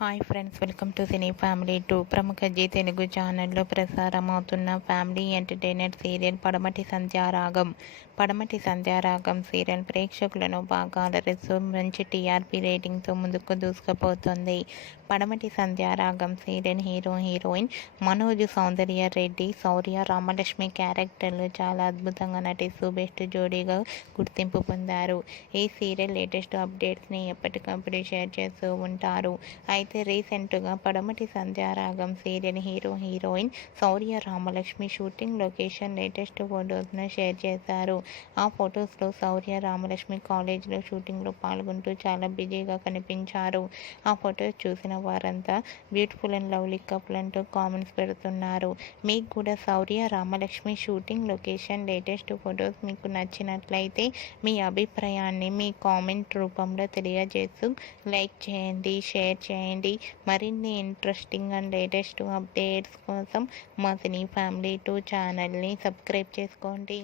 Hi friends, welcome to cine family 2. ప్రముఖ G Telugu ఛానల్లో ప్రసారమవుతున్న family entertainer serial పడమటి Sandhyaragam serial ప్రేక్షకులను బాగా అలరిస్తూ మంచి టీఆర్పీ రేటింగ్తో ముందుకు దూసుకుపోతుంది. పడమటి సంధ్యారాగం సీరియల్ హీరోయిన్ మనోజ్ సౌందర్య రెడ్డి, శౌర్య రామలక్ష్మి క్యారెక్టర్లు చాలా అద్భుతంగా నటిస్తూ బెస్ట్ జోడీగా గుర్తింపు పొందారు. ఈ సీరియల్ లేటెస్ట్ అప్డేట్స్ని ఎప్పటికప్పుడు షేర్ చేస్తూ ఉంటారు. అయితే రీసెంట్గా Padamati Sandhyaragam serial heroine Shaurya Ramalakshmi shooting location latest ఫొటోస్ను షేర్ చేశారు. ఆ ఫొటోస్లో శౌర్య రామలక్ష్మి కాలేజీలో షూటింగ్లో పాల్గొంటూ చాలా బిజీగా కనిపించారు. ఆ ఫొటోస్ చూసిన వారంతా బ్యూటిఫుల్ అండ్ లవ్లీ కపుల్ అంటూ కామెంట్స్ పెడుతున్నారు. మీకు కూడా Shaurya Ramalakshmi shooting location latest photos మీకు నచ్చినట్లయితే మీ అభిప్రాయాన్ని మీ కామెంట్ రూపంలో తెలియజేస్తూ లైక్ చేయండి, షేర్ చేయండి. మరిన్ని ఇంట్రెస్టింగ్ అండ్ లేటెస్ట్ అప్డేట్స్ కోసం మా సినీ ఫ్యామిలీ 2 ఛానల్ని సబ్స్క్రైబ్ చేసుకోండి.